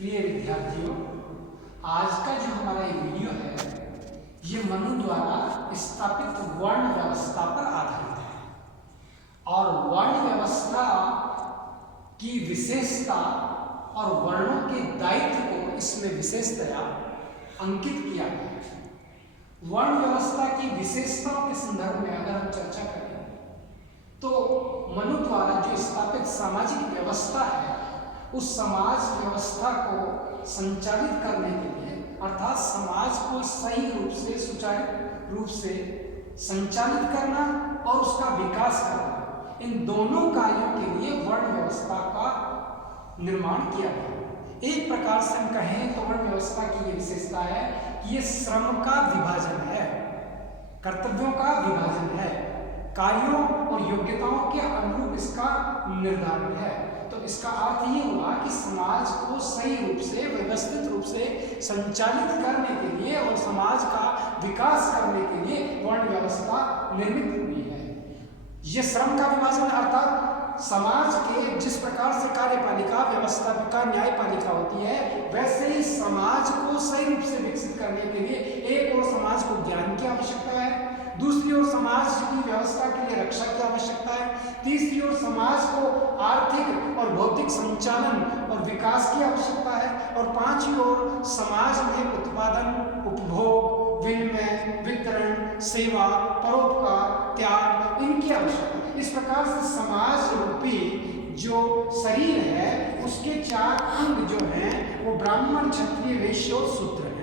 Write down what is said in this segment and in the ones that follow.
प्रिय विद्यार्थियों, आज का जो हमारा ये वीडियो है ये मनु द्वारा स्थापित वर्ण व्यवस्था पर आधारित है और वर्ण व्यवस्था की विशेषता और वर्णों के दायित्व को इसमें विशेषतया अंकित किया गया है। वर्ण व्यवस्था की विशेषताओं के संदर्भ में अगर हम चर्चा करें तो मनु द्वारा जो स्थापित सामाजिक व्यवस्था है उस समाज व्यवस्था को संचालित करने के लिए अर्थात समाज को सही रूप से सुचारू रूप से संचालित करना और उसका विकास करना, इन दोनों कार्यों के लिए वर्ण व्यवस्था का निर्माण किया गया। एक प्रकार से हम कहें तो वर्ण व्यवस्था की ये विशेषता है कि ये श्रम का विभाजन है, कर्तव्यों का विभाजन है, कार्यों और योग्यताओं के अनुरूप इसका निर्धारण है। तो इसका अर्थ ये हुआ कि समाज को सही रूप से व्यवस्थित रूप से संचालित करने के लिए और समाज का विकास करने के लिए वर्ण व्यवस्था निर्मित हुई है। ये श्रम का विभाजन अर्थात समाज के जिस प्रकार से कार्यपालिका, व्यवस्थापिका, न्यायपालिका होती है वैसे ही समाज को सही रूप से विकसित करने के लिए एक और समाज को ज्ञान की आवश्यकता है, दूसरी ओर समाज की व्यवस्था के लिए रक्षा की आवश्यकता है, तीसरी ओर समाज को आर्थिक और भौतिक संचालन और विकास की आवश्यकता है और पांचवी ओर समाज में उत्पादन, उपभोग, विनिमय, वितरण, सेवा, परोपकार, त्याग इनकी आवश्यकता है। इस प्रकार से समाज रूपी जो शरीर है उसके चार अंग जो हैं वो ब्राह्मण, क्षत्रिय, वैश्य और शूद्र हैं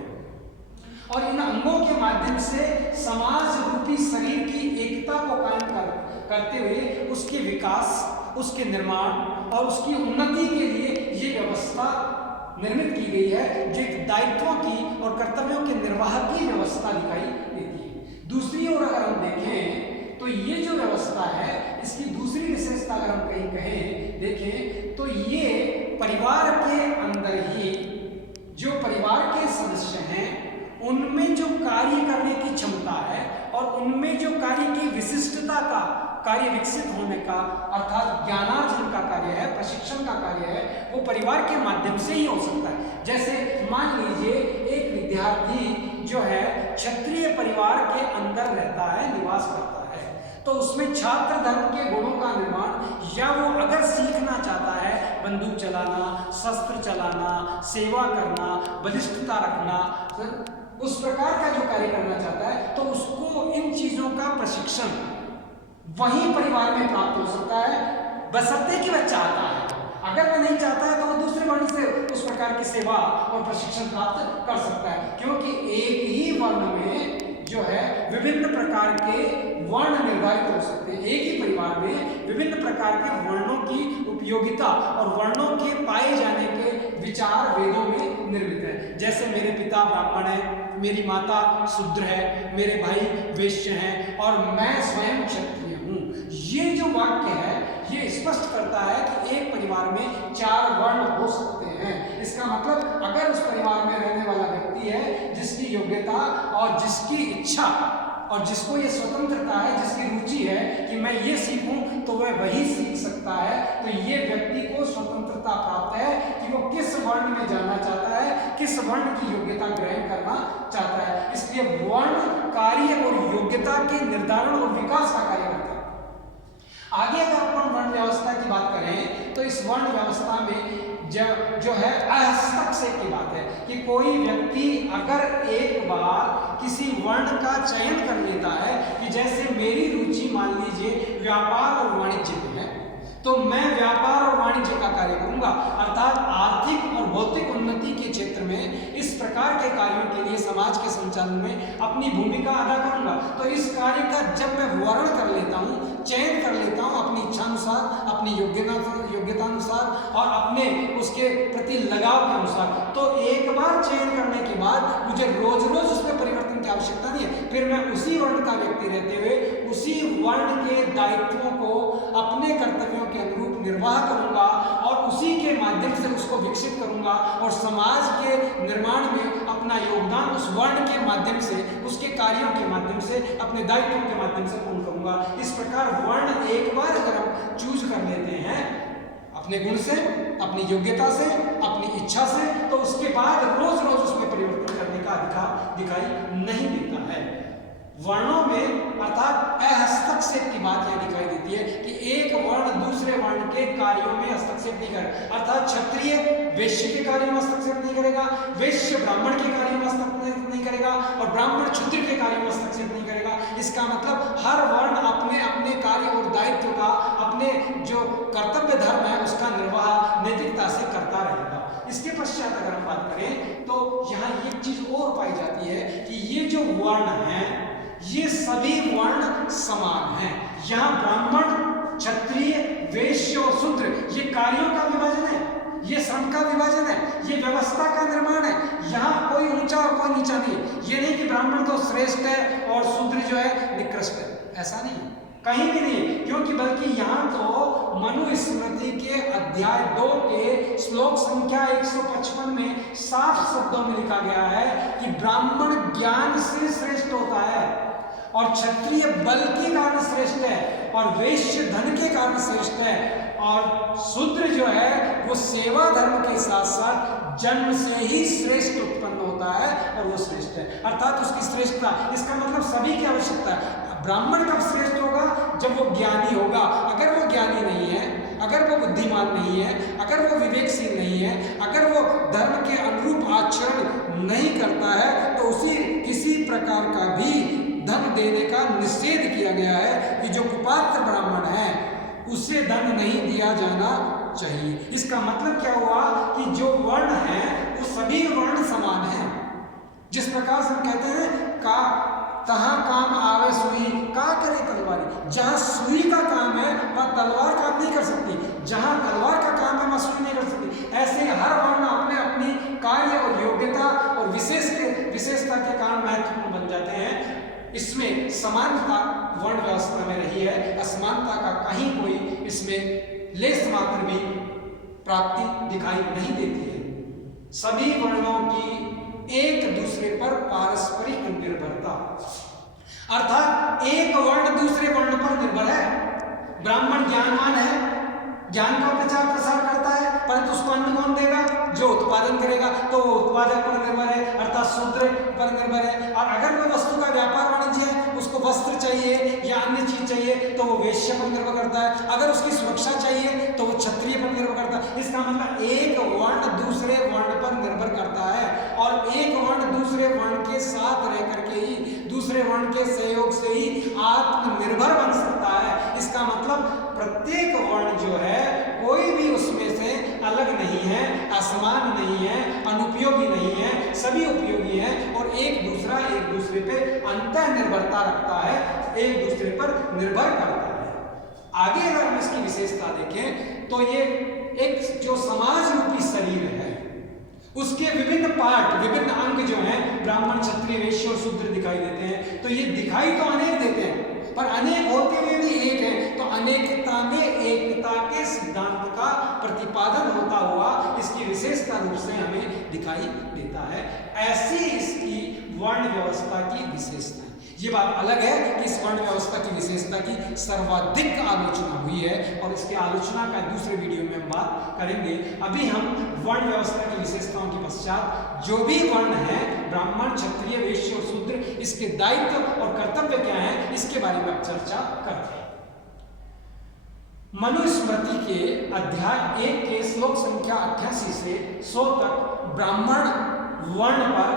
और इन अंगों के माध्यम से समाज रूपी शरीर की एकता को कायम करते हुए उसके विकास, उसके निर्माण और उसकी उन्नति के लिए ये व्यवस्था निर्मित की गई है जो एक दायित्वों की और कर्तव्यों के निर्वाह की व्यवस्था दिखाई देती है। दूसरी ओर अगर हम देखें तो ये जो व्यवस्था है इसकी दूसरी विशेषता अगर हम कहीं कहें देखें तो ये परिवार के अंदर ही जो परिवार के सदस्य हैं उनमें जो कार्य करने की क्षमता है और उनमें जो कार्य की विशिष्टता का कार्य विकसित होने का अर्थात ज्ञानार्जन का कार्य है, प्रशिक्षण का कार्य है, वो परिवार के माध्यम से ही हो सकता है। जैसे मान लीजिए एक विद्यार्थी जो है क्षत्रिय परिवार के अंदर रहता है, निवास करता है, तो उसमें छात्र धर्म के गुणों का निर्माण या वो अगर सीखना चाहता है बंदूक चलाना, शस्त्र चलाना, सेवा करना, बलिष्ठता रखना, उस प्रकार का जो कार्य करना चाहता है तो उसको इन चीजों का प्रशिक्षण वही परिवार में प्राप्त हो सकता है बशर्ते कि वह चाहता है। अगर वह नहीं चाहता है तो वह दूसरे वर्ण से उस प्रकार की सेवा और प्रशिक्षण प्राप्त कर सकता है, क्योंकि एक ही वर्ण में जो है विभिन्न प्रकार के वर्ण निर्धारित हो सकते हैं। एक ही परिवार में विभिन्न प्रकार के वर्णों की उपयोगिता और वर्णों के पाए जाने के विचार वेदों में निर्मित है। जैसे मेरे पिता ब्राह्मण है, मेरी माता शूद्र है, मेरे भाई वैश्य हैं और मैं स्वयं क्षत्रिय हूँ। ये जो वाक्य है ये स्पष्ट करता है कि एक परिवार में चार वर्ण हो सकते हैं। इसका मतलब अगर उस परिवार में रहने वाला व्यक्ति है जिसकी योग्यता और जिसकी इच्छा और जिसको ये स्वतंत्रता है, जिसकी रुचि है कि मैं ये सीखूं तो वह वही सीख सकता है, तो ये व्यक्ति को स्वतंत्रता प्राप्त है कि वो किस वर्ण में जाना चाहता है, किस वर्ण की योग्यता ग्रहण करना चाहता है। इसलिए वर्ण कार्य और योग्यता के निर्धारण और विकास का कार्य करता है। आगे अगर अपन वर्ण व्यवस्था की बात करें तो इस वर्ण व्यवस्था में जो है हस्तक्षेप की बात है कि कोई व्यक्ति अगर एक बार किसी वर्ण का चयन कर लेता है कि जैसे मेरी रुचि मान लीजिए व्यापार और वाणिज्य में है तो मैं व्यापार और वाणिज्य का कार्य करूंगा, अर्थात आर्थिक और भौतिक उन्नति के क्षेत्र में इस प्रकार के कार्यों के लिए समाज के संचालन में अपनी भूमिका अदा करूंगा। तो इस कार्य का जब मैं वर्ण कर लेता हूँ, चयन कर लेता हूँ अपनी इच्छा अनुसार, अपनी योग्यता अनुसार और अपने उसके प्रति लगाव के अनुसार, तो एक बार चयन करने के बाद मुझे रोज रोज उसमें परिवर्तन की आवश्यकता नहीं है। फिर मैं उसी वर्ण का व्यक्ति रहते हुए उसी वर्ण के दायित्वों को अपने कर्तव्यों के अनुरूप निर्वाह करूंगा और उसी के माध्यम से उसको विकसित करूंगा और समाज के निर्माण में अपना योगदान उस वर्ण के माध्यम से, उसके कार्यों के माध्यम से, अपने दायित्वों के माध्यम से पूर्ण करूंगा। इस प्रकार वर्ण एक बार अगर हम चूज कर लेते हैं अपने गुण से, अपनी योग्यता से, अपनी इच्छा से, तो उसके बाद रोज रोज उसमें परिवर्तन करने का अधिकार दिखाई नहीं देता है। वर्णों में अर्थात हस्तक्षेप की बात यह दिखाई देती है कि एक वर्ण दूसरे वर्ण के कार्यों में हस्तक्षेप नहीं करेगा, अर्थात क्षत्रिय वैश्य के कार्यों में हस्तक्षेप नहीं करेगा, वैश्य ब्राह्मण के कार्यों में हस्तक्षेप नहीं करेगा और ब्राह्मण क्षत्रिय के कार्यों में हस्तक्षेप नहीं करेगा। इसका मतलब हर वर्ण अपने अपने कार्य और दायित्व का, अपने जो कर्तव्य धर्म है उसका निर्वाह नैतिकता से करता रहेगा। इसके पश्चात अगर हम बात करें तो यहाँ एक चीज और पाई जाती है कि ये जो वर्ण है ये सभी वर्ण समान हैं। यहाँ ब्राह्मण, क्षत्रिय, वैश्य और शूद्र ये कार्यों का विभाजन है, ये श्रम का विभाजन है, ये व्यवस्था का निर्माण है। यहाँ कोई ऊंचा और कोई नीचा नहीं है। ये नहीं कि ब्राह्मण तो श्रेष्ठ है और शूद्र जो है निकृष्ट है, ऐसा नहीं है, कहीं भी नहीं। क्योंकि बल्कि यहाँ तो मनुस्मृति के अध्याय 2 के श्लोक संख्या 155 में साफ शब्दों में लिखा गया है कि ब्राह्मण ज्ञान से श्रेष्ठ होता है और क्षत्रिय बल के कारण श्रेष्ठ है और वैश्य धन के कारण श्रेष्ठ है और शूद्र जो है वो सेवा धर्म के साथ साथ जन्म से ही श्रेष्ठ उत्पन्न होता है और वो श्रेष्ठ है, अर्थात उसकी श्रेष्ठता। इसका मतलब सभी की आवश्यकता है। ब्राह्मण कब श्रेष्ठ होगा? जब वो ज्ञानी होगा। अगर वो ज्ञानी नहीं है, अगर वो बुद्धिमान नहीं है, अगर वो विवेकशील नहीं है, अगर वो धर्म के अनुरूप आचरण नहीं करता है तो उसी किसी प्रकार का भी धन देने का निषेध किया गया है कि जो कुपात्र ब्राह्मण है उसे धन नहीं दिया जाना चाहिए। इसका मतलब क्या हुआ कि जो वर्ण है वो सभी वर्ण समान हैं। जिस प्रकार से हम कहते हैं का तहाँ काम आवे सुई, का करे तलवारी। जहाँ सुई का काम है वहाँ तलवार काम नहीं कर सकती, जहाँ तलवार का काम है वहाँ सुई नहीं कर सकती। ऐसे हर वर्ण अपने अपनी कार्य और योग्यता और विशेषता के कारण महत्वपूर्ण बन जाते हैं। इसमें समानता वर्ण व्यवस्था में रही है, असमानता का कहीं कोई इसमें लेस मात्र भी प्राप्ति दिखाई नहीं देती है। सभी वर्णों की एक दूसरे पर पारस्परिक निर्भरता, अर्थात एक वर्ण दूसरे वर्ण पर निर्भर है। ब्राह्मण ज्ञानवान है, ज्ञान का प्रचार प्रसार करता है, परंतु उसको अन्न कौन देगा? जो उत्पादन करेगा, तो वो उत्पादक पर निर्भर है, अर्थात शूद्र पर निर्भर है। और अगर कोई वस्तु का व्यापार वाणिज्य है, उसको वस्त्र चाहिए या अन्य चीज चाहिए तो वो वैश्य पर निर्भर करता है। अगर उसकी सुरक्षा चाहिए तो वो क्षत्रिय पर निर्भर करता है। इसका मतलब एक वर्ण दूसरे वर्ण पर निर्भर करता है और एक वर्ण दूसरे वर्ण के साथ रह करके ही, दूसरे वर्ण के सहयोग से ही आत्मनिर्भर बन सकता है। इसका मतलब प्रत्येक वर्ण जो है कोई भी उसमें से अलग नहीं है, असमान नहीं है, अनुपयोगी नहीं है, सभी उपयोगी हैं और एक दूसरे पे अंतः निर्भरता रखता है, एक दूसरे पर निर्भर करता है। आगे अगर हम इसकी विशेषता देखें तो ये एक जो समाज रूपी शरीर है उसके विभिन्न पार्ट, विभिन्न अंग जो हैं ब्राह्मण, क्षत्रिय, वैश्य और शूद्र दिखाई देते हैं। तो ये दिखाई तो अनेक देते हैं पर अनेक होते हुए भी एक है, तो अनेकता में एकता के सिद्धांत का प्रतिपादन होता हुआ इसकी विशेषता रूप से हमें दिखाई देता है। ऐसी इसकी वर्ण व्यवस्था की विशेषता। ये बात अलग है कि इस वर्ण व्यवस्था की विशेषता की सर्वाधिक आलोचना हुई है और इसकी आलोचना का दूसरे वीडियो में हम बात करेंगे। अभी हम वर्ण व्यवस्था की विशेषताओं के पश्चात जो भी वर्ण है ब्राह्मण, क्षत्रिय, वैश्य और शूद्र, इसके दायित्व और कर्तव्य क्या है इसके बारे में अब चर्चा करते हैं। मनुस्मृति के अध्याय 1 के श्लोक संख्या 88 से 100 तक ब्राह्मण वर्ण पर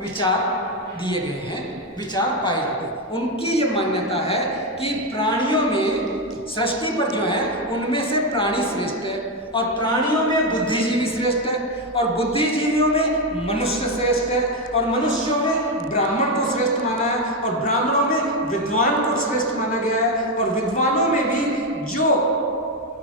विचार दिए गए हैं, विचार पाए जाते हैं। उनकी ये मान्यता है कि प्राणियों में सृष्टि पर जो है उनमें से प्राणी श्रेष्ठ है और प्राणियों में बुद्धिजीवी श्रेष्ठ है और बुद्धिजीवियों में मनुष्य श्रेष्ठ है और मनुष्यों में ब्राह्मण को श्रेष्ठ माना है और ब्राह्मणों में विद्वान को श्रेष्ठ माना गया है और विद्वानों में भी जो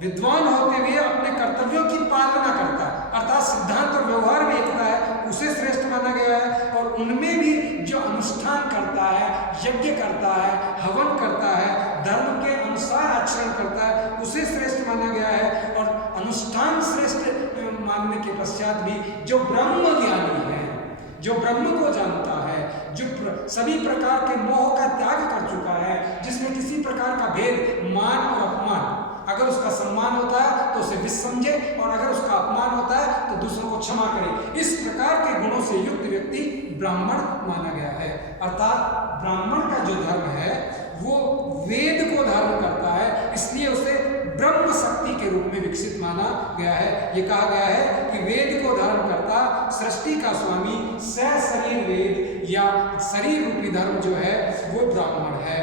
विद्वान होते हुए अपने कर्तव्यों की पालना करता है, अर्थात सिद्धांत और व्यवहार में एकता है, उसे श्रेष्ठ माना गया है। और उनमें भी जो अनुष्ठान करता है, यज्ञ करता है, हवन करता है, धर्म के अनुसार आचरण करता है, उसे श्रेष्ठ माना गया है। और अनुष्ठान श्रेष्ठ मानने के पश्चात भी जो ब्रह्म ज्ञानी है, जो ब्रह्म को जानता है, जो सभी प्रकार के मोह का त्याग कर चुका है, जिसमें किसी प्रकार का भेद, मान और अपमान, अगर उसका सम्मान होता है तो उसे विष समझे और अगर उसका अपमान होता है तो दूसरों को क्षमा करे। इस प्रकार के गुणों से युक्त व्यक्ति ब्राह्मण माना गया है। अर्थात ब्राह्मण का जो धर्म है वो वेद को धारण करता है, इसलिए उसे ब्रह्म शक्ति के रूप में विकसित माना गया है। ये कहा गया है कि वेद को धारण करता सृष्टि का स्वामी सशरीर वेद या शरीर रूपी धर्म जो है वो ब्राह्मण है।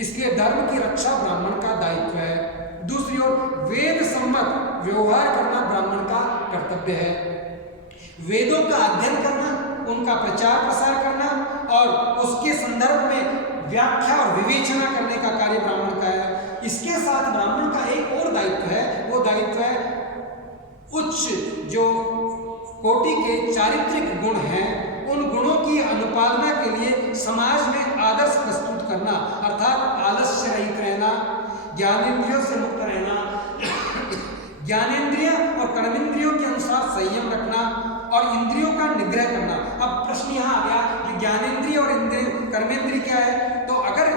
इसलिए धर्म की रक्षा ब्राह्मण का दायित्व है। दूसरी ओर वेद सम्मत व्यवहार करना ब्राह्मण का कर्तव्य है। वेदों का अध्ययन करना, उनका प्रचार प्रसार करना और उसके संदर्भ में व्याख्या और विवेचना करने का कार्य ब्राह्मण का है। इसके साथ ब्राह्मण का एक और दायित्व है, वो दायित्व है उच्च जो कोटि के चारित्रिक गुण हैं उन गुणों की अनुपालना के लिए समाज में आदर्श प्रस्तुत करना, अर्थात आलस्य रहित रहना, ज्ञानेंद्रियों से मुक्त रहना, ज्ञानेंद्रिय और कर्मेंद्रियों के अनुसार संयम रखना और इंद्रियों का निग्रह करना। अब प्रश्न यहाँ आ गया कि ज्ञानेंद्रिय और इंद्रिय कर्मेंद्रिय क्या है? तो अगर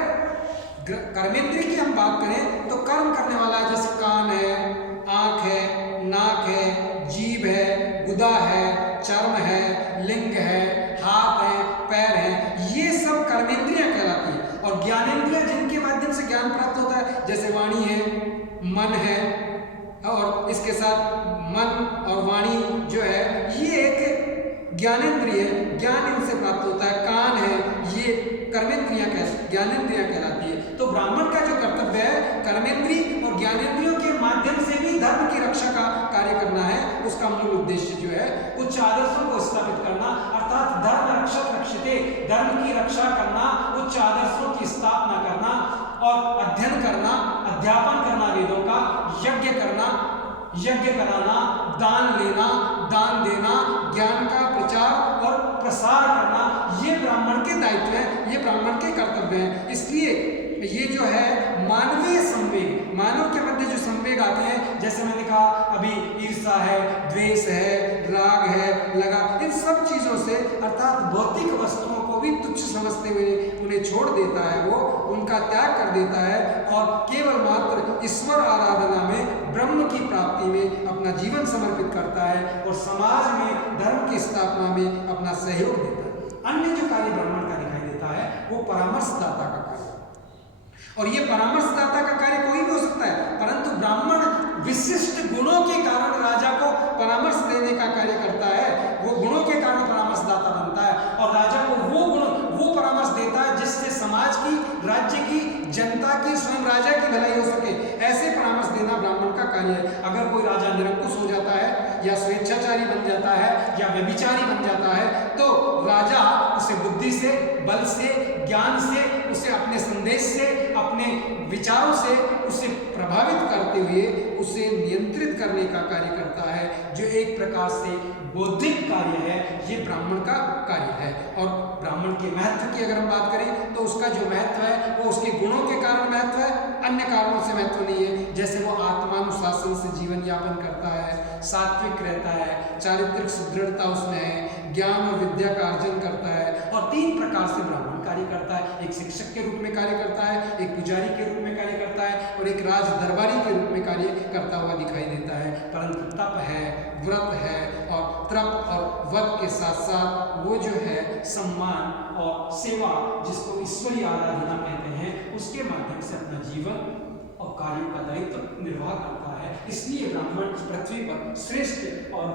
कर्मेंद्रिय की हम बात करें तो कर्म करने वाला है, जैसे कान है, आँख है, नाक है, जीभ है, गुदा है, चर्म है, लिंग है, हाथ है, पैर है, ये सब कर्मेंद्रियां कहलाती है। और ज्ञानेंद्रिय जिनके माध्यम से ज्ञान प्राप्त होता है, जैसे वाणी है, मन है, और इसके साथ मन और वाणी जो है ये एक ज्ञानेंद्रिय है, ज्ञान इनसे प्राप्त होता है। कान है, ये कर्मेंद्रियां ज्ञानेंद्रियां कहलाती है। तो ब्राह्मण का जो कर्तव्य है कर्मेंद्रिय और ज्ञानेंद्रियों के माध्यम से भी धर्म की रक्षा का कार्य करना है। उसका मूल उद्देश्य जो है उच्च आदर्शों को स्थापित करना, अर्थात धर्म रक्षक रक्षिते, धर्म की रक्षा करना, उच्च आदर्शों की स्थापना करना और अध्ययन करना, अध्यापन करना, वेदों का यज्ञ करना, यज्ञ कराना, दान लेना, दान देना, ज्ञान का प्रचार और प्रसार करना, ये ब्राह्मण के दायित्व है, ये ब्राह्मण के कर्तव्य हैं। इसलिए ये जो है मानवीय संवेग, मानव के मध्य जो संवेग आते हैं, जैसे मैंने कहा अभी ईर्ष्या है, द्वेष है, राग है, लगा, इन सब चीजों से अर्थात भौतिक वस्तुओं को भी तुच्छ समझते हुए उन्हें छोड़ देता है, वो उनका त्याग कर देता है और केवल मात्र ईश्वर आराधना में, ब्रह्म की प्राप्ति में अपना जीवन समर्पित करता है और समाज में धर्म की स्थापना में अपना सहयोग देता है। अन्य जो कार्य ब्राह्मण का दिखाई देता है वो परामर्शदाता का कार्य, और ये परामर्शदाता का कार्य कोई भी हो सकता है, परंतु ब्राह्मण विशिष्ट गुणों के कारण राजा को परामर्श देने का कार्य करता है। वो गुणों के कारण परामर्शदाता बनता है और राजा को वो गुण, वो परामर्श देता है जिससे समाज की, राज्य की, जनता की, स्वयं राजा की भलाई हो सके। ऐसे परामर्श देना ब्राह्मण का कार्य है। अगर कोई राजा निरंकुश हो जाता है या स्वेच्छाचारी बन जाता है या व्यभिचारी बन जाता है तो राजा उसे बुद्धि से, बल से, ज्ञान से, उसे अपने संदेश से, अपने विचारों से उसे प्रभावित करते हुए उसे नियंत्रित करने का कार्य करता है, जो एक प्रकार से बौद्धिक कार्य है। ये ब्राह्मण का कार्य है। और ब्राह्मण के महत्व की अगर हम बात करें तो उसका जो महत्व है वो उसके गुणों के कारण महत्व है, अन्य कारणों से महत्व नहीं है। जैसे वो आत्मानुशासन से जीवन यापन करता है, सात्विक रहता है, चारित्रिक सुदृढ़ता उसमें है, ज्ञान और विद्या का अर्जन करता है और 3 प्रकार से ब्राह्मण कार्य करता है। एक शिक्षक के रूप में कार्य करता है, एक पुजारी के रूप में कार्य करता है और एक राज दरबारी के रूप में कार्य करता हुआ दिखाई देता है। परंतु तप है, व्रत है और तप और व्रत के साथ साथ वो जो है सम्मान और सेवा, जिसको ईश्वरीय आराधना कहते हैं, उसके माध्यम से अपना जीवन और कार्यों का दायित्व निर्वाह करता है। इसलिए ब्राह्मण पृथ्वी पर श्रेष्ठ और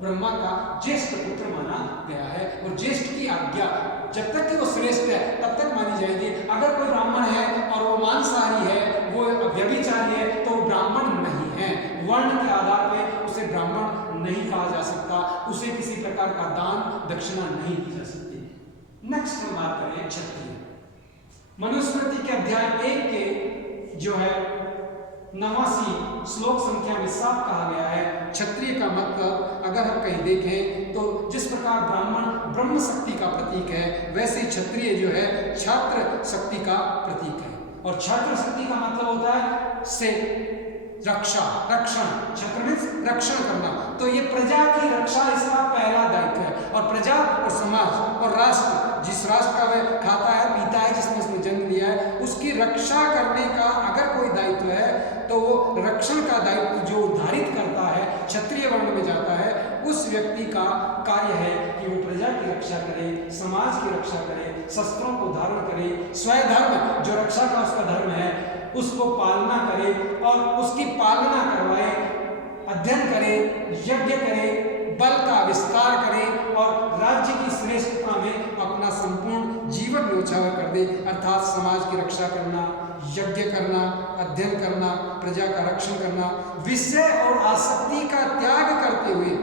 ब्रह्मा का ज्येष्ठ पुत्र माना गया है और ज्येष्ठ की आज्ञा जब तक कि वो श्रेष्ठ है तब तक मानी जाएगी। अगर कोई ब्राह्मण है और वो मांसाहारी है, वो व्यभिचारी है, तो वो ब्राह्मण नहीं है। वर्ण के आधार पर उसे ब्राह्मण नहीं कहा जा सकता, उसे किसी प्रकार का दान दक्षिणा नहीं दी जा सकती। नेक्स्ट हम बात करें क्षत्रिय। मनुस्मृति के अध्याय 1 के जो है 89 श्लोक संख्या में साफ कहा गया है क्षत्रिय का मतलब अगर हम कहीं देखें तो जिस प्रकार ब्राह्मण ब्रह्म शक्ति का प्रतीक है, वैसे क्षत्रिय जो है छात्र शक्ति का प्रतीक है। और छात्र शक्ति का मतलब होता है से रक्षा, रक्षण, छत्र में रक्षण करना। तो ये प्रजा की रक्षा इसका पहला दायित्व है। और प्रजा और समाज और राष्ट्र, जिस राष्ट्र का वह खाता है, पीता है, जिसमें उसने जन्म लिया है, उसकी रक्षा करने का अगर कोई दायित्व है तो वो रक्षण का दायित्व जो उद्धारित करता है, क्षत्रिय वर्ण में जाता है, उस व्यक्ति का कार्य है कि वो प्रजा की रक्षा करे, समाज की रक्षा करे, शस्त्रों को धारण करे, स्वधर्म जो रक्षा का उसका धर्म है उसको पालना करे और उसकी पालना करवाए, अध्ययन करे, यज्ञ करे, बल का विस्तार करे और राज्य की श्रेष्ठता में अपना संपूर्ण जीवन न्योछावर कर दे। अर्थात समाज की रक्षा करना, यज्ञ करना, अध्ययन करना, प्रजा का रक्षण करना, विषय और आसक्ति का त्याग करते हुए,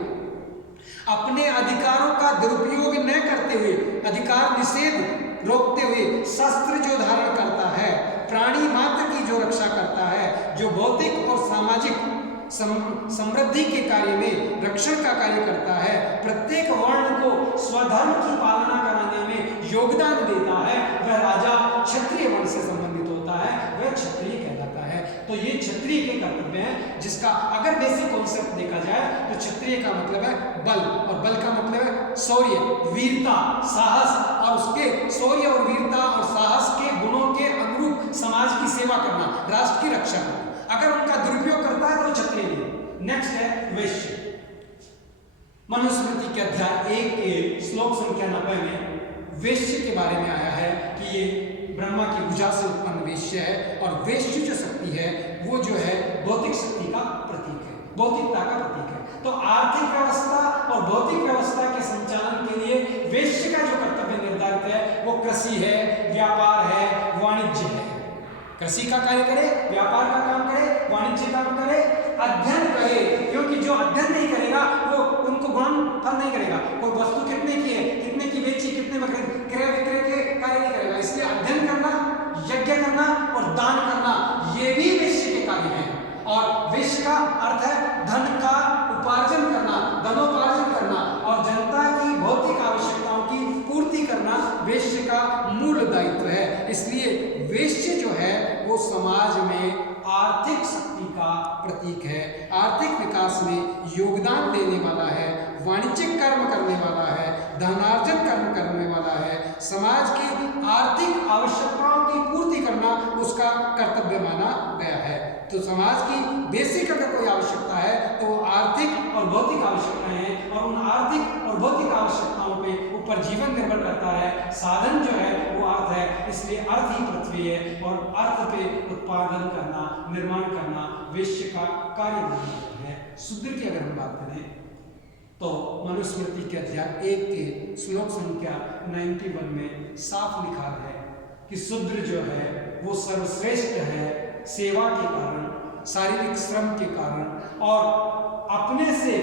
अपने अधिकारों का दुरुपयोग न करते हुए, अधिकार निषेध रोकते हुए, शस्त्र जो धारण करता है, प्राणी मात्र की जो रक्षा करता है, जो भौतिक और सामाजिक समृद्धि के कार्य में रक्षण का कार्य करता है, प्रत्येक वर्ण को स्वधर्म की पालना कराने में योगदान देता है, वह राजा क्षत्रिय वर्ण से संबंधित होता है, वह क्षत्रिय कहलाता है। तो ये क्षत्रिय के कर्तव्य है, जिसका अगर बेसिक कॉन्सेप्ट देखा जाए तो क्षत्रिय का मतलब है बल, और बल का मतलब है शौर्य, वीरता, साहस, और उसके शौर्य और वीरता और साहस के गुणों के अनुरूप समाज की सेवा करना, राष्ट्र की रक्षा करना। अगर उनका दुरुपयोग करता है तो क्षत्रिय नहीं। नेक्स्ट है वैश्य। मनुस्मृति के अध्याय 1 के श्लोक संख्या 90 में वैश्य के बारे में आया है कि ये ब्रह्मा की भुजा से उत्पन्न वैश्य है, और वैश्य जो शक्ति है वो जो है भौतिक शक्ति का प्रतीक है, भौतिकता का प्रतीक है। तो आर्थिक व्यवस्था और भौतिक व्यवस्था के संचालन के लिए वैश्य का जो कर्तव्य निर्धारित है वो कृषि है, व्यापार है, वाणिज्य है। कृषि का कार्य करे, व्यापार का काम करे, वाणिज्य काम करे, अध्ययन करे, क्योंकि जो अध्ययन नहीं करेगा वो उनको गुण फल नहीं करेगा। कोई वस्तु कितने की है, कितने की बेची, कितने में क्रय विक्रय के कार्य नहीं करेगा। इसलिए अध्ययन करना, यज्ञ करना और दान करना ये भी वैश्य के कार्य हैं। और वैश्य का अर्थ है धन का उपार्जन करना, धनोपार्जन करना और जनता की भौतिक आवश्यकताओं की पूर्ति करना वैश्य का मूल दायित्व है। इसलिए वैश्य जो है वो समाज में आर्थिक शक्ति का प्रतीक है, आर्थिक विकास में योगदान देने वाला है, वाणिज्यिक कर्म करने वाला है, धनार्जन कर्म करने वाला है, समाज की आर्थिक आवश्यकताओं की पूर्ति करना उसका कर्तव्य माना गया है। तो समाज की बेसिक अगर कोई आवश्यकता है तो आर्थिक और भौतिक आवश्यकताएं हैं, और उन आर्थिक और भौतिक आवश्यकताओं पे ऊपर जीवन निर्भर करता है। साधन जो है वो अर्थ है, इसलिए अर्थ ही पृथ्वी है, और अर्थ पे उत्पादन करना, निर्माण करना वैश्य का कार्य माना है। शूद्र की अगर हम बात करें तो मनुस्मृति के अध्याय 1 के श्लोक संख्या 91 में साफ लिखा है कि शूद्र जो है वो सर्वश्रेष्ठ है सेवा के कारण, शारीरिक श्रम के कारण, और अपने से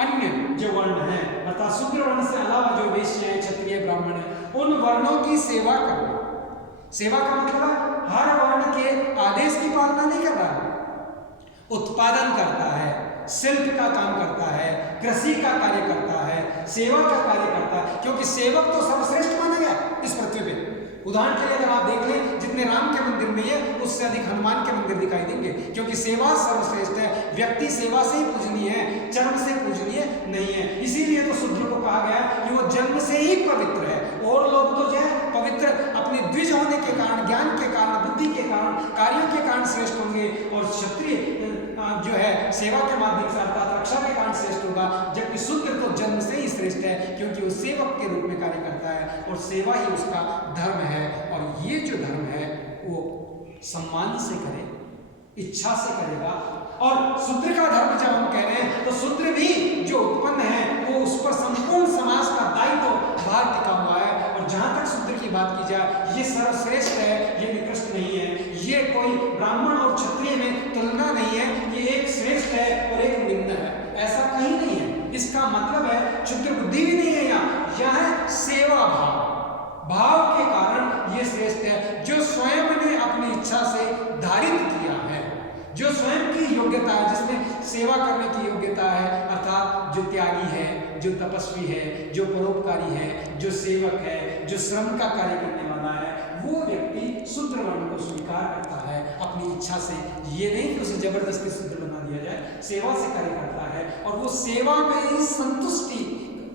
अन्य जो वर्ण है अर्थात शूद्र वर्ण से अलावा जो वैश्य है, क्षत्रिय, ब्राह्मण है, उन वर्णों की सेवा करना। सेवा का मतलब हर वर्ण के आदेश की पालना नहीं कर रहा है, उत्पादन करता है, शिल्प का काम करता है, कृषि का कार्य करता है, सेवा का कार्य करता है, क्योंकि सेवक तो सर्वश्रेष्ठ माना गया इस पृथ्वी पे। उदाहरण के लिए अगर आप देख लें, जितने राम के मंदिर में है उससे अधिक हनुमान के मंदिर दिखाई देंगे, क्योंकि सेवा सर्वश्रेष्ठ है। व्यक्ति सेवा से ही पूजनीय है, कर्म से पूजनीय नहीं है। इसीलिए तो शूद्र को कहा गया कि वो जन्म से ही पवित्र है। और लोग तो जो है पवित्र अपने द्विज होने के कारण, ज्ञान के कारण, बुद्धि के कारण, कार्यों के कारण श्रेष्ठ होंगे, और क्षत्रिय जो है सेवा के माध्यम से अर्थात रक्षा के कारण श्रेष्ठ होगा, जबकि शूद्र तो जन्म से ही श्रेष्ठ है, क्योंकि वो सेवक के रूप में कार्य करता है और सेवा ही उसका धर्म है। और ये जो धर्म है वो सम्मान से करे, इच्छा से करेगा। और शूद्र का धर्म जब हम कह रहे हैं तो शूद्र भी जो उत्पन्न है वो उस पर संपूर्ण समाज का दायित्व भार टिका हुआ है। और जहां तक शूद्र की बात की जाए, ये सर्वश्रेष्ठ है, ये निकृष्ट नहीं है, ये कोई ब्राह्मण और क्षत्रिय में तुलना नहीं है, ये एक श्रेष्ठ है और एक निम्न है, ऐसा कहीं नहीं है। इसका मतलब है क्षुद्र बुद्धि भी नहीं है यहाँ है सेवा भाव के कारण ये श्रेष्ठ है, जो स्वयं ने अपनी इच्छा से धारित किया है, जो स्वयं की योग्यता है, जिसमें सेवा करने की योग्यता है, अर्थात जो त्यागी है, जो तपस्वी है, जो परोपकारी है, जो सेवक है, जो श्रम का कार्य करने वाला है, वो व्यक्ति शूद्र वर्ण को स्वीकार करता है अपनी इच्छा से। ये नहीं कि उसे जबरदस्ती शूद्र बना दिया जाए, सेवा से कार्य करता है और वो सेवा में ही संतुष्टि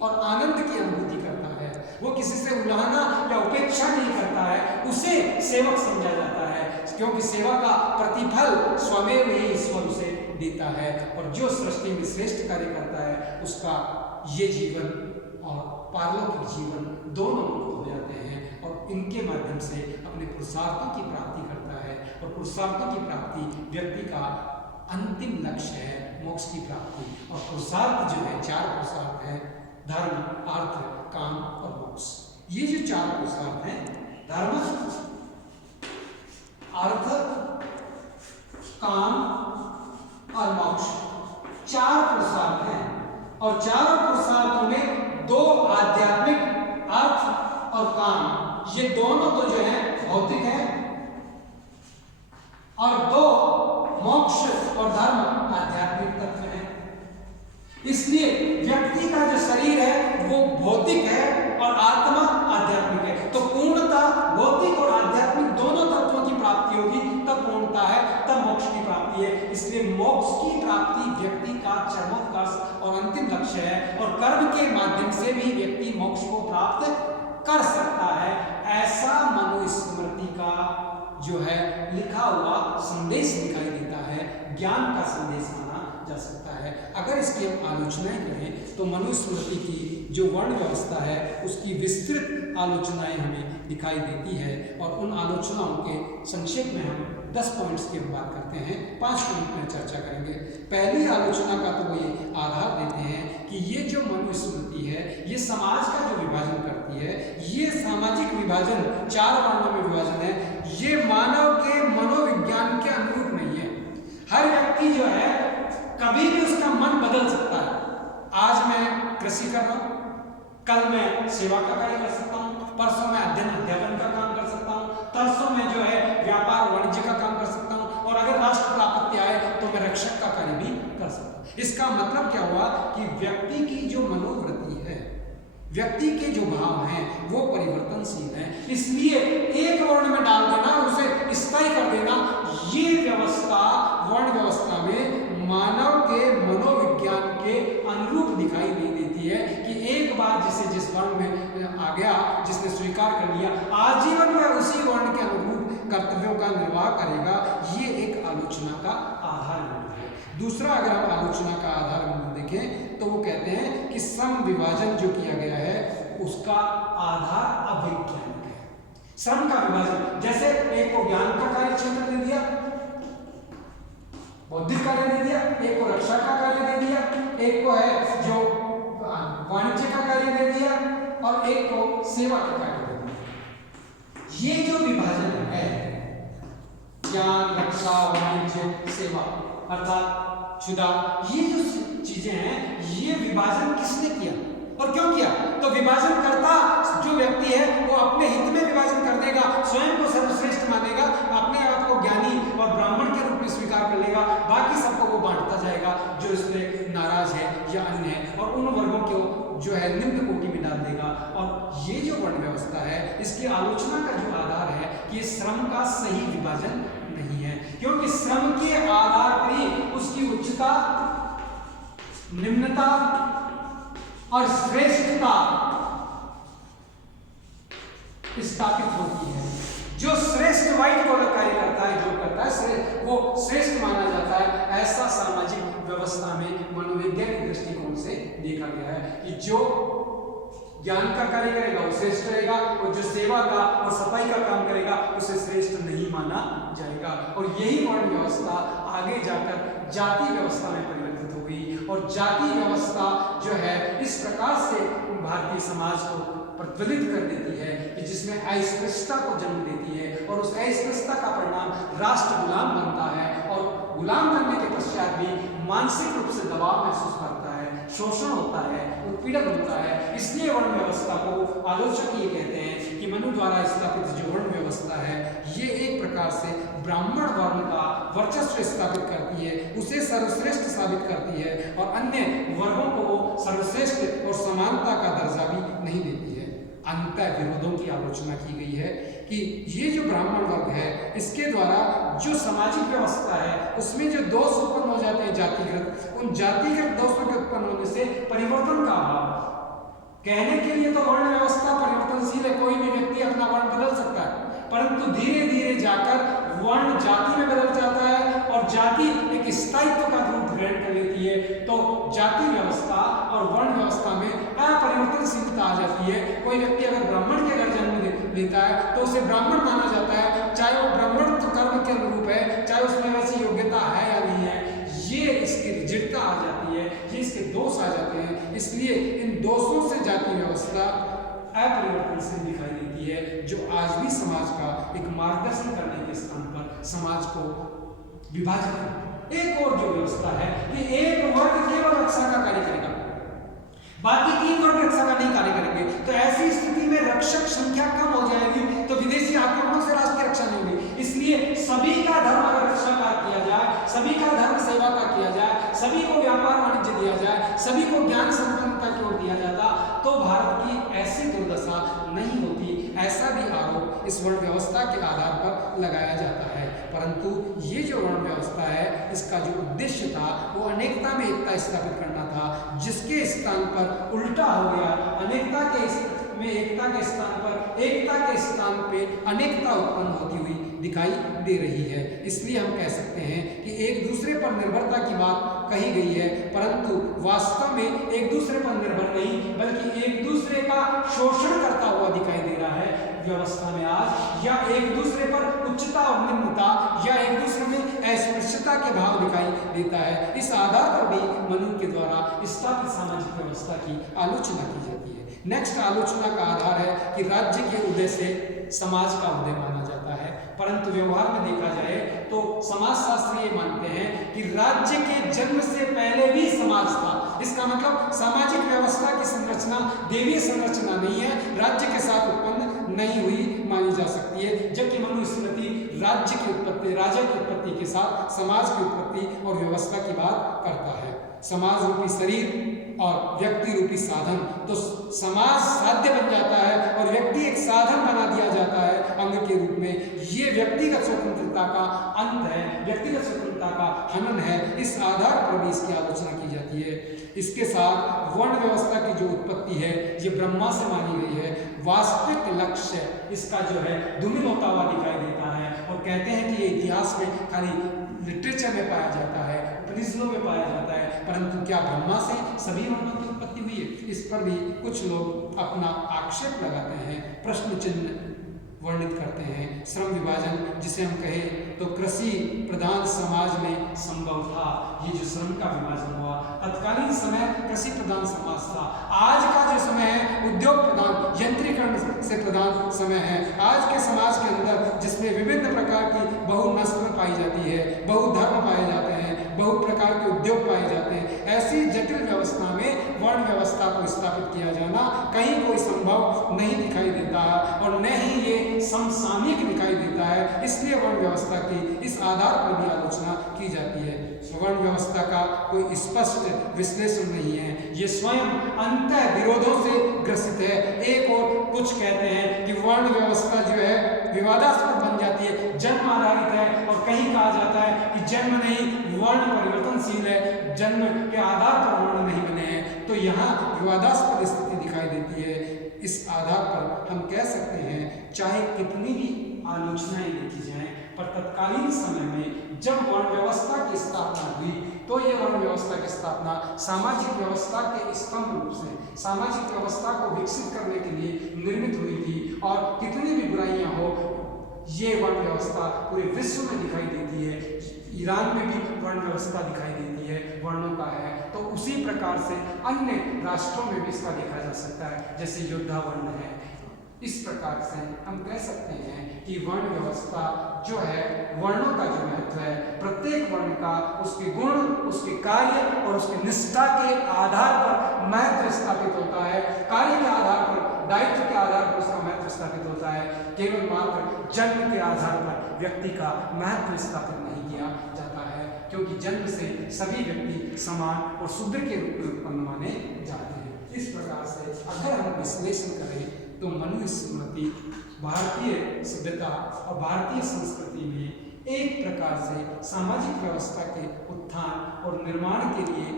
और आनंद की अनुभूति करता है। वो किसी से उलाहना या उपेक्षा नहीं करता है, उसे सेवक समझा जाता है, क्योंकि सेवा का प्रतिफल स्वमेव ही ईश्वर उसे देता है। और जो सृष्टि में श्रेष्ठ कार्य करता है उसका ये जीवन और पारलौकिक जीवन दोनों मुक्त हो जाते हैं और इनके माध्यम से अपने पुरुषार्थों की प्राप्ति करता है। और पुरुषार्थों की प्राप्ति व्यक्ति का अंतिम लक्ष्य है, मोक्ष की प्राप्ति। और पुरुषार्थ जो है, 4 पुरुषार्थ है, धर्म, अर्थ, काम और मोक्ष। ये जो 4 पुरुषार्थ हैं, धर्म, अर्थ, काम और मोक्ष, 4 पुरुषार्थ हैं। और चारों पुरुषार्थों में 2 आध्यात्मिक, अर्थ और काम, ये दोनों तो जो है भौतिक है, और 2 मोक्ष और धर्म आध्यात्मिक तत्व है। इसलिए व्यक्ति का जो शरीर है वो भौतिक है और आत्मा आध्यात्मिक है। तो पूर्णता भौतिक और आध्यात्मिक दोनों तत्वों की प्राप्ति होगी, तब पूर्णता है, तब मोक्ष की प्राप्ति है। इसलिए मोक्ष की प्राप्ति व्यक्ति का चरमोत्कर्ष और अंतिम लक्ष्य है, और कर्म के माध्यम से भी व्यक्ति मोक्ष को प्राप्त कर सकता है। ऐसा मनुस्मृति का जो है लिखा हुआ संदेश दिखाई देता है, ज्ञान का संदेश माना जा सकता है। अगर इसकी हम आलोचनाएं करें तो मनुस्मृति की जो वर्ण व्यवस्था है उसकी विस्तृत आलोचनाएं हमें दिखाई देती है, और उन आलोचनाओं के संक्षेप में हम 10 पॉइंट्स की बात करते हैं, 5 पॉइंट में चर्चा करेंगे। पहली आलोचना का तो वो ये आधार देते हैं कि ये जो मनुस्मृति है ये समाज का जो विभाजन करती है, ये सामाजिक विभाजन 4 वर्णों में विभाजन है, ये मानव के मनोविज्ञान के अनुरूप नहीं है। हर व्यक्ति जो है कभी भी उसका मन बदल सकता है। आज मैं कृषि कर रहा हूँ, कल मैं सेवा का कार्य कर सकता हूँ, परसों मैं अध्ययन अध्यापन का काम कर सकता हूँ, तरसों में जो है व्यापार वाणिज्य का काम कर सकता हूँ, और अगर राष्ट्र पर आपत्ति आए तो मैं रक्षक का कार्य भी कर सकता हूँ। इसका मतलब क्या हुआ कि व्यक्ति की जो मनोवृत्ति है, व्यक्ति के जो भाव हैं वो परिवर्तनशील हैं। इसलिए एक वर्ण में डाल देना, उसे स्थायी कर देना, ये व्यवस्था वर्ण व्यवस्था में मानव के मनोविज्ञान के अनुरूप दिखाई नहीं देती है कि एक बार जिस वर्ण में आ गया, जिसने स्वीकार कर लिया, आजीवन वह उसी वर्ण के अनुरूप कर्तव्यों का निर्वाह करेगा। ये एक आलोचना का आधार बिंदु है। दूसरा, अगर हम आलोचना का आधार बिंदु देखें तो वो कहते हैं कि श्रम विभाजन जो किया गया है उसका आधार अभिज्ञानिक है। श्रम का विभाजन, जैसे एक को ज्ञान का कार्य क्षेत्र दे दिया, बौद्धिक कार्य दे दिया, एक को रक्षा का कार्य दे दिया, एक को है जो वाणिज्य का कार्य दे दिया, और एक को सेवा का कार्य दे दिया। ये जो विभाजन है, ज्ञान, रक्षा, वाणिज्य, सेवा अर्थात क्षुधा, ये जो चीजें हैं, ये विभाजन किसने किया और क्यों किया? तो विभाजन करता जो व्यक्ति है वो अपने हित में विभाजन कर देगा, स्वयं को सर्वश्रेष्ठ मानेगा, अपने आप को ज्ञानी और ब्राह्मण के रूप में स्वीकार कर लेगा, बाकी सबको वो बांटता जाएगा जो इसमें नाराज है या अन्य है, और उन वर्गों को जो है निम्न कोटि में डाल देगा। और ये जो वर्ण व्यवस्था है इसकी आलोचना का जो आधार है कि श्रम का सही विभाजन नहीं है, क्योंकि श्रम के आधार पर ही उसकी उच्चता, निम्नता और श्रेष्ठता स्थापित होती है। जो श्रेष्ठ व्हाइट कॉलर कार्य करता है, जो करता है वो श्रेष्ठ माना जाता है। ऐसा सामाजिक व्यवस्था में मनोवैज्ञानिक दृष्टिकोण से देखा गया है कि जो ज्ञान का कार्य करेगा वो श्रेष्ठ रहेगा, और जो सेवा का और सफाई का काम करेगा उसे श्रेष्ठ नहीं माना जाएगा। और यही वर्ण व्यवस्था आगे जाकर जाति व्यवस्था में परिवर्तित हो गई, और जाति व्यवस्था जो है इस प्रकार से भारतीय समाज को प्रज्वलित कर देती है कि जिसमें अस्पृश्यता को जन्म देती है, और उस अस्पृश्यता का परिणाम राष्ट्र गुलाम बनता है, और गुलाम बनने के पश्चात भी मानसिक रूप से दबाव महसूस करता है, शोषण होता है, उत्पीड़न होता है। इसलिए वर्ण व्यवस्था को आलोचक ये कहते हैं कि मनु द्वारा स्थापित जो वर्ण व्यवस्था है ये एक प्रकार से ब्राह्मण वर्ण का वर्चस्व स्थापित करती है, उसे सर्वश्रेष्ठ साबित करती है, और अन्य वर्गों को सर्वश्रेष्ठ और समानता का दर्जा भी नहीं देती है। अंतः विरोधों की आलोचना की गई है कि ये जो ब्राह्मण वर्ग है इसके द्वारा जो सामाजिक व्यवस्था है उसमें जो दोष उत्पन्न हो जाते हैं जातिगत, उन जातिगत दोषों के उत्पन्न होने से परिवर्तन का अभाव। कहने के लिए तो वर्ण व्यवस्था परिवर्तनशील है, कोई भी व्यक्ति अपना वर्ण बदल सकता है, परंतु धीरे धीरे जाकर वर्ण जाति में बदल जाता है, और जाति एक स्थायित्व का रूप ग्रहण कर लेती है। तो जाति व्यवस्था और जाती है। कोई व्यक्ति अगर ब्राह्मण के घर जन्म लेता है तो उसे ब्राह्मण माना जाता है, चाहे वो ब्राह्मण कर्म के अनुरूप है, चाहे उसमें वैसी योग्यता है या नहीं है। ये इसकी रिजिडता आ जाती है, ये इसके दोष आ जाते हैं। इसलिए इन दोषों से जाति व्यवस्था अपरिवर्तनशील दिखाई देती है, जो आज भी समाज का एक मार्गदर्शन करने के स्थान पर समाज को विभाजित करता है। एक और जो व्यवस्था है कि एक वर्ग केवल रक्षा का कार्य करेगा, बाकी 3 वर्ग रक्षा का नहीं कार्य करेंगे। तो ऐसी स्थिति में रक्षक संख्या कम हो जाएगी, तो विदेशी आक्रमण से राष्ट्र की रक्षा नहीं होगी। इसलिए सभी का धर्म अगर रक्षा का किया जाए, सभी का धर्म सेवा का किया जाए, सभी को व्यापार वाणिज्य दिया जाए, सभी को ज्ञान संपन्नता की ओर दिया जाता, तो भारत की ऐसी दुर्दशा नहीं होती। ऐसा भी आरोप इस वर्ण व्यवस्था के आधार पर लगाया जाता है। परंतु ये जो वर्ण व्यवस्था है, इसका जो उद्देश्य था वो अनेकता में एकता स्थापित करना था, जिसके स्थान पर उल्टा हो गया। अनेकता के में एकता के स्थान पर एकता के स्थान पे अनेकता उत्पन्न होती हुई दिखाई दे रही है। इसलिए हम कह सकते हैं कि एक दूसरे पर निर्भरता की बात कही गई है, परंतु वास्तव में एक दूसरे पर निर्भर नहीं, बल्कि एक दूसरे का शोषण करता हुआ दिखाई दे रहा है व्यवस्था में आज, या एक दूसरे पर उच्चता और निम्नता, या एक दूसरे में अस्पृश्यता के भाव दिखाई देता है। इस आधार पर भी मनु के द्वारा स्थापित सामाजिक व्यवस्था की आलोचना की जाती है। नेक्स्ट आलोचना का आधार है कि राज्य के उदय से समाज का उदय माना जाता है, परंतु व्यवहार में देखा जाए तो समाजशास्त्री ये मानते हैं कि राज्य के जन्म से पहले भी समाज था। इसका मतलब सामाजिक व्यवस्था की संरचना देवीय संरचना नहीं है, राज्य के साथ उत्पन्न नहीं हुई मानी जा सकती है। जबकि मनुस्मृति राज्य की उत्पत्ति, राजा की उत्पत्ति के साथ समाज की उत्पत्ति और व्यवस्था की बात करता है। समाज रूपी शरीर और व्यक्ति रूपी साधन, तो समाज साध्य बन जाता है और व्यक्ति एक साधन बना दिया जाता है अंग के रूप में। ये व्यक्तिगत स्वतंत्रता का अंत है, व्यक्तिगत स्वतंत्रता का हनन है। इस आधार पर भी इसकी आलोचना की जाती है। इसके साथ वर्ण व्यवस्था की जो उत्पत्ति है ये ब्रह्मा से मानी गई है। वास्तविक लक्ष्य इसका जो है धूमिल होता हुआ दिखाई देता है, और कहते हैं कि ये इतिहास में खाली लिटरेचर में पाया जाता है, उपनिषदों में पाया जाता है, परंतु क्या ब्रह्मा से सभी वर्णों की उत्पत्ति हुई है? इस पर भी कुछ लोग अपना आक्षेप लगाते हैं, प्रश्न चिन्ह वर्णित करते हैं। श्रम विभाजन जिसे हम कहें तो कृषि प्रधान समाज में संभव था। ये जो श्रम का विभाजन हुआ, तत्कालीन समय कृषि प्रधान समाज था। आज का जो समय है उद्योग प्रधान, यंत्रीकरण से प्रधान समय है। आज के समाज के अंदर जिसमें विभिन्न प्रकार की बहुनस्ल पाई जाती है, बहुधर्म पाए जाते हैं, बहु प्रकार के उद्योग पाए जाते हैं, ऐसी जटिल व्यवस्था में वर्ण व्यवस्था को स्थापित किया जाना कहीं कोई संभव नहीं दिखाई देता और न ही ये समसामयिक दिखाई देता है। इसलिए वर्ण व्यवस्था की इस आधार पर भी आलोचना की जाती है। वर्ण व्यवस्था का कोई स्पष्ट विश्लेषण नहीं है, ये स्वयं अंतः विरोधों से ग्रसित है। एक और कुछ कहते हैं कि वर्ण व्यवस्था जो है विवादास्पद बन जाती है, जन्म आधारित है, और कहीं कहा जाता है कि जन्म नहीं, वर्ण परिवर्तनशील है, जन्म के आधार पर वर्ण नहीं बने हैं। तो यहाँ विवादास्पद स्थिति दिखाई देती है। इस आधार पर हम कह सकते हैं चाहे कितनी भी आलोचनाएं लिखी जाएं, पर तत्कालीन समय में जब वर्ण व्यवस्था की स्थापना हुई तो ये वर्ण व्यवस्था की स्थापना सामाजिक व्यवस्था के स्तंभ रूप से सामाजिक व्यवस्था को विकसित करने के लिए निर्मित हुई थी। और कितनी भी बुराइयां हो, ये वर्ण व्यवस्था पूरे विश्व में दिखाई देती है। ईरान में भी वर्ण व्यवस्था दिखाई देती है, वर्णों का है, तो उसी प्रकार से अन्य राष्ट्रों में भी इसका देखा जा सकता है, जैसे योद्धा वर्ण है। इस प्रकार से हम कह सकते हैं कि वर्ण व्यवस्था जो है, वर्णों का जो महत्व है, प्रत्येक वर्ण का उसके गुण, उसके कार्य और उसके निष्ठा के आधार पर महत्व स्थापित होता है। कार्य के आधार पर, दायित्व के आधार पर उसका महत्व स्थापित होता है। केवल मात्र जन्म के आधार पर व्यक्ति का महत्व स्थापित नहीं किया जाता है, क्योंकि जन्म से सभी व्यक्ति समान और शूद्र के रूप में उत्पन्न माने जाते हैं। इस प्रकार से अगर हम विश्लेषण करें तो मनुस्मृति भारतीय सभ्यता और भारतीय संस्कृति में एक प्रकार से सामाजिक व्यवस्था के उत्थान और निर्माण के लिए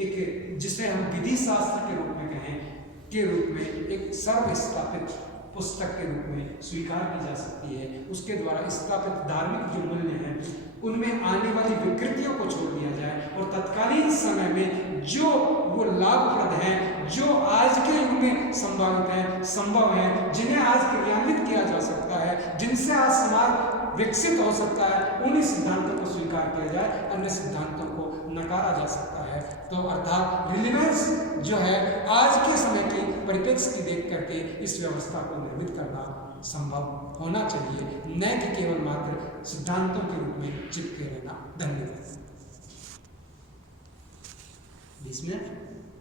एक, जिसे हम विधि शास्त्र के रूप में कहें, के रूप में एक सर्वस्थापित पुस्तक के रूप में स्वीकार की जा सकती है। उसके द्वारा स्थापित धार्मिक जो मूल्य हैं उनमें आने वाली विकृतियों को छोड़ दिया जाए और तत्कालीन समय में जो वो लाभप्रद हैं, जो आज के युग रूप में संभावित हैं, संभव हैं, जिन्हें आज क्रियान्वित किया जा सकता है, जिनसे आज समाज विकसित हो सकता है, उन्हीं सिद्धांतों को स्वीकार किया जाए, अन्य सिद्धांतों को नकारा जा सकता है। तो अर्थात रिलेवेंस जो है आज के समय के परिप्रेक्ष्य की देख करके इस व्यवस्था को निर्मित करना संभव होना चाहिए, न कि केवल मात्र सिद्धांतों के रूप में चिपके रहना। धन्यवाद। 20 मिनट।